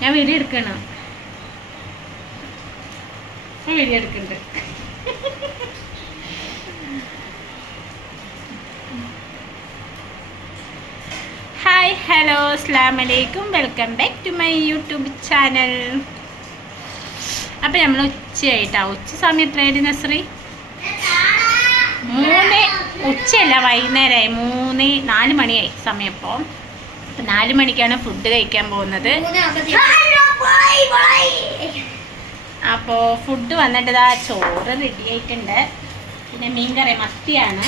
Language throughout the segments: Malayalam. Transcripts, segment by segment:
ഞാൻ വീഡിയോ എടുക്കണം. വീഡിയോ എടുക്കുന്നുണ്ട്. ഹായ് ഹലോ അസ്സലാമു അലൈക്കും, welcome back to my YouTube channel. അപ്പം നമ്മൾ ഉച്ചയായിട്ടാണ്. ഉച്ച സമയം എത്രയായിട്ട് നസ്രി? 3 ഉച്ചയല്ല, വൈകുന്നേരമായി. 4 മണിയായി സമയം. ഇപ്പോൾ 4 മണിക്കാണ് ഫുഡ് കഴിക്കാൻ പോകുന്നത്. അപ്പോൾ ഫുഡ് വന്നിട്ട് ഇതാ ചോറ് റെഡി ആയിട്ടുണ്ട്. പിന്നെ മീൻകറി മത്തിയാണ്,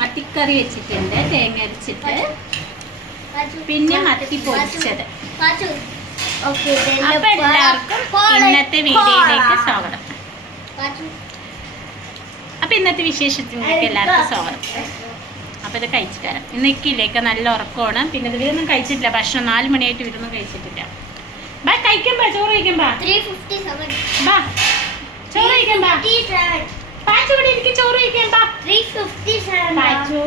മത്തിക്കറി വെച്ചിട്ടുണ്ട് തേങ്ങ അരച്ചിട്ട്. പിന്നെ മത്തി പൊരിച്ചത്. അപ്പോൾ എല്ലാവർക്കും ഇന്നത്തെ വീഡിയോയിലേക്ക് സ്വാഗതം. അപ്പോൾ ഇന്നത്തെ വിശേഷത്തിലേക്ക് എല്ലാവർക്കും സ്വാഗതം. അപ്പോൾ ഇത് കഴിച്ചിട്ട് തരാം. ഇന്നേക്കില്ലേക്ക് നല്ല ഉറക്കമാണ്. പിന്നെ ഇവരൊന്നും കഴിച്ചിട്ടില്ല ഭക്ഷണം. 4 മണിയായിട്ട് ഇവരൊന്നും കഴിച്ചിട്ടില്ല. ബാ കഴിക്കുമ്പോ ചോറ് കഴിക്കുമ്പോ ബാ ചോറ് കഴിക്കുമ്പോ പാച്ചു ഇവിടെ എനിക്ക് ചോറ് കഴിക്കുമ്പോ പാച്ചു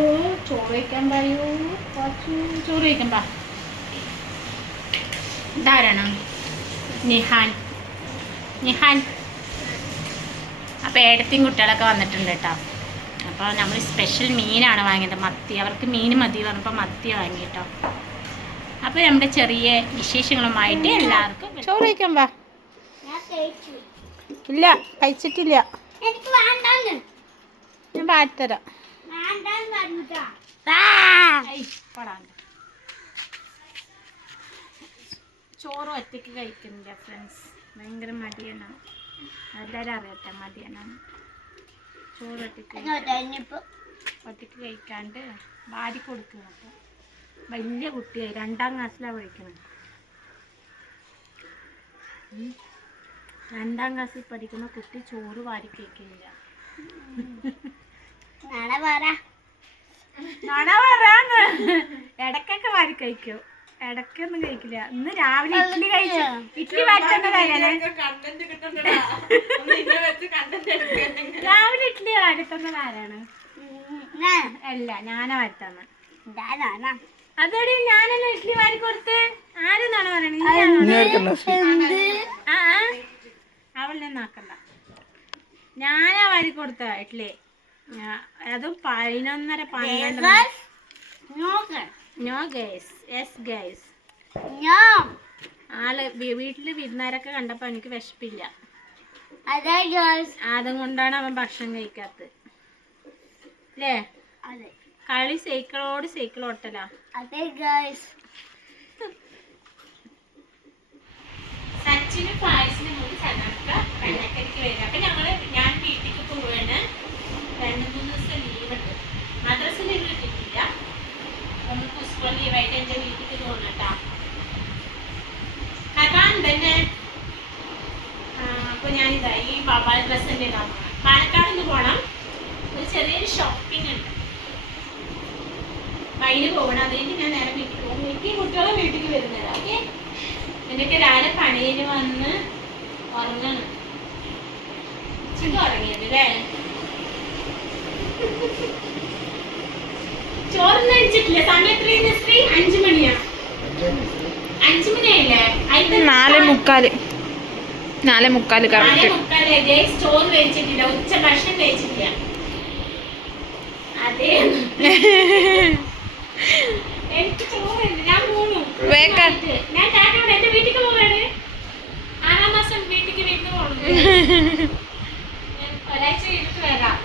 ചോറ് കഴിക്കാൻ പറയൂ. പാച്ചു ചോറ് കഴിക്കുമ്പോ ഇതാരാണ്? നിഹാൻ. അപ്പോൾ ഏടത്തെയും കുട്ടികളൊക്കെ വന്നിട്ടുണ്ട് കേട്ടോ. അപ്പോൾ നമ്മൾ സ്പെഷ്യൽ മീനാണ് വാങ്ങിയത്, മത്തി. അവർക്ക് മീൻ മതി പറഞ്ഞപ്പോൾ മത്തി വാങ്ങി കേട്ടോ. അപ്പോൾ നമ്മുടെ ചെറിയ വിശേഷങ്ങളുമായിട്ട് എല്ലാവർക്കും ചോറ് കഴിക്കാൻ വാ. ഇല്ല, കഴിച്ചിട്ടില്ല. ഞാൻ പാട്ടത്തരാം. ചോറ് ഒറ്റയ്ക്ക് കഴിക്കുന്നില്ല ഫ്രണ്ട്സ്. ഭയങ്കര മടിയാണ്. എല്ലാവരും അറിയട്ടെ, മടിയാണ്. ചോറ് ഒറ്റയ്ക്ക് കഴിക്കാണ്ട് വാരി കൊടുക്കുക. അപ്പോൾ വലിയ കുട്ടിയായി, 2ാം ക്ലാസ്സിലാണ് പഠിക്കുന്നത്. 2ാം ക്ലാസ്സിൽ പഠിക്കുന്ന കുട്ടി ചോറ് വാരി കഴിക്കുന്നില്ല. ഇടയ്ക്കൊക്കെ വാരി കഴിക്കും, ഇടയ്ക്കൊന്നും കഴിക്കില്ല. ഇന്ന് രാവിലെ ഇഡ്ഡലി കഴിച്ചു. ഇഡ്ഡലി വാരിത്തന്ന കാര്യമാണ്. രാവിലെ ഇഡ്ഡലി വാരിത്തന്നത് ആരാണ്? അല്ല, ഞാനാ വാരിത്തന്ന. അതോടെ ഞാനല്ല ഇഡ്ഡലി വാരി കൊടുത്ത്. ആരെന്നാണ് പറയണത്? അവളെ നോക്കണ്ട, ഞാനാ വാരി കൊടുത്ത ഇഡ്ഡലി. അതും 11:30 12. No guys, yes guys. ആള് വീട്ടില് വിരുന്നാരൊക്കെ കണ്ടപ്പോ എനിക്ക് വിശപ്പില്ല, അതും കൊണ്ടാണ് അവൻ ഭക്ഷണം കഴിക്കാത്തത് അല്ലേ? കളി സൈക്കിളോട് സൈക്കിൾ ഓട്ടലാ. സച്ചിന് പായസിന് മുമ്പ് കണ്ണക്കരിക്ക് വരിക. അപ്പൊ ഞാൻ വീട്ടിലേക്ക് പോവാണ്. 2-3 ദിവസം ലീവ് ഉണ്ട്. മദ്രസ ലീവ് കിട്ടിയിട്ടില്ല, നമുക്ക് സ്കൂൾ ലീവായിട്ട് എൻ്റെ വീട്ടിലേക്ക് പോകണട്ടാ. കക്കാൻ തന്നെ. അപ്പോൾ ഞാനിതാ ഈ ബാബാ ഡ്രസ്സിൻ്റെ പാലക്കാട് നിന്ന് പോകണം. ഒരു ചെറിയൊരു ഷോപ്പിംഗ് ഉണ്ട്, അതിന് പോകണം. അതിന് ഞാൻ നേരെ വീട്ടിൽ പോകും. എനിക്ക് കുട്ടികളെ വീട്ടിൽ വരുന്നത്. ഓക്കെ, എന്നൊക്കെ രാവിലെ പണിയിൽ വന്ന് ഉറങ്ങണം. ഉച്ചക്ക് ഉറങ്ങിയത് അല്ലേ? ചോറൊന്നും കഴിച്ചിട്ടില്ല. സമയം എത്രയും 5 മണിയാ. 5 മണിയായില്ലേ? 4:45. 4:45 ചോറ് കഴിച്ചിട്ടില്ല, ഉച്ച ഭക്ഷണം കഴിച്ചിട്ടില്ല. അതെ, എനിക്ക് ചോറുണ്ട്. ഞാൻ പോണു. ഞാൻ ടാറ്റോടെ എന്റെ വീട്ടിലേക്ക് പോവാണ്. 6ാം മാസം വീട്ടിലേക്ക് വരുന്ന പോകണം. ഒരാഴ്ച വീട്ടിൽ വരാം.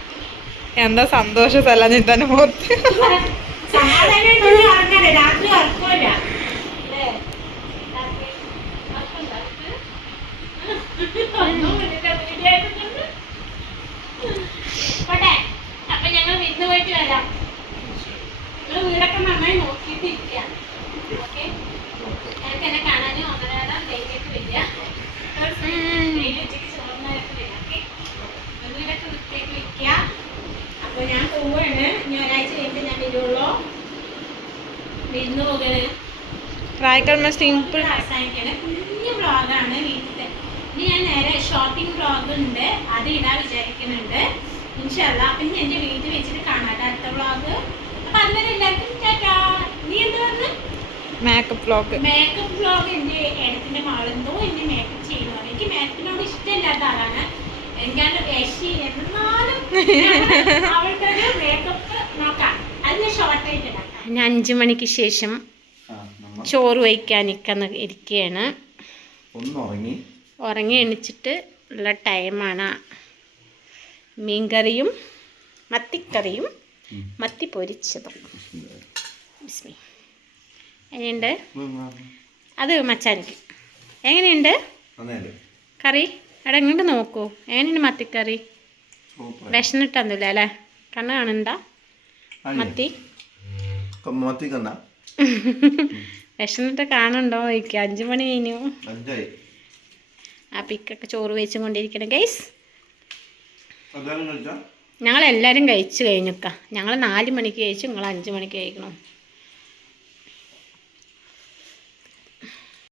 എന്താ സന്തോഷ തന്നെ പോത്ത്. രാത്രി ഉറക്കമില്ല. അപ്പൊ ഞങ്ങൾ വിരുന്ന് പോയിട്ട് വരാം. നിങ്ങൾ വീടൊക്കെ നന്നായി നോക്കിയിട്ടിരിക്കുകയാണ്. ഓക്കെ, എനിക്ക് എന്നെ കാണാനും ഒന്നരാടാം ഡെയിലിയൊക്കെ വരിക. ഡെയിലി ഉച്ചയ്ക്ക് ചോറിനൊക്കെ വരിക. ഓക്കെ, വീടൊക്കെ വൃത്തിയാക്കി വെക്കുക. അപ്പോൾ ഞാൻ പോവുകയാണ്. ഇനി ഒരാഴ്ച കഴിഞ്ഞിട്ട് ഞാൻ വരുള്ളൂ. വിരുന്ന് പോകണ്. സിമ്പിൾ അവസാനിക്കാണ്. കുഞ്ഞു വ്ളോഗാണ് വീട്ടിലത്തെ. ഇനി ഞാൻ നേരെ ഷോപ്പിംഗ് വ്ളോഗ് ഉണ്ട്, അത് ഇടാൻ വിചാരിക്കുന്നുണ്ട് ഇൻഷാല്ലാ. അപ്പം ഇനി എൻ്റെ വീട്ടിൽ വെച്ചിട്ട് കാണാം അടുത്ത വ്ളോഗ്. അപ്പം അതുവരെ എല്ലാവർക്കും ടാറ്റാ. നീ എന്താ പറഞ്ഞു? Makeup vlog. മേക്കപ്പ് വ്ലോഗ് എൻ്റെ ഏടത്തിൻ്റെ മകളെന്തോ എന്നെ മേക്കപ്പ് ചെയ്യുന്നു. എനിക്ക് മേക്കപ്പിനോട് ഇഷ്ടമില്ലാത്ത ആളാണ്. എനിക്കാണ് വേശി എന്നാലും അവളുടെ ഒരു മേക്കപ്പ് നോക്കാം. അതിന് ഷോർട്ടായിട്ട് ഇടാം. ഞാൻ 5 മണിക്ക് ശേഷം ചോറ് വയ്ക്കാൻ ഇരിക്കുകയാണ്. ഉറങ്ങി എണിച്ചിട്ട് ഉള്ള ടൈമാണ്. മീൻകറിയും മത്തിക്കറിയും മത്തി പൊരിച്ചതും. എങ്ങനെയുണ്ട്? അത് മച്ചാനിക്ക് എങ്ങനെയുണ്ട് കറി? എടാ ഇങ്ങോട്ട് നോക്കൂ, എങ്ങനെയുണ്ട് മത്തിക്കറി? വിശന്നിട്ടൊന്നുമില്ല അല്ലേ? കണ്ണ് കാണണ്ട മത്തി വിശന്നിട്ട് കാണുന്നുണ്ടോ ചോദിക്കുക. 5 മണി കഴിഞ്ഞു. ആ പിക്കൊക്കെ ചോറ് വെച്ചും കൊണ്ടിരിക്കണം ഗൈസ്. ഞങ്ങളെല്ലാവരും കഴിച്ചു കഴിഞ്ഞുക്ക. ഞങ്ങൾ 4 മണിക്ക് കഴിച്ചു, നിങ്ങൾ 5 മണിക്ക് കഴിക്കണം.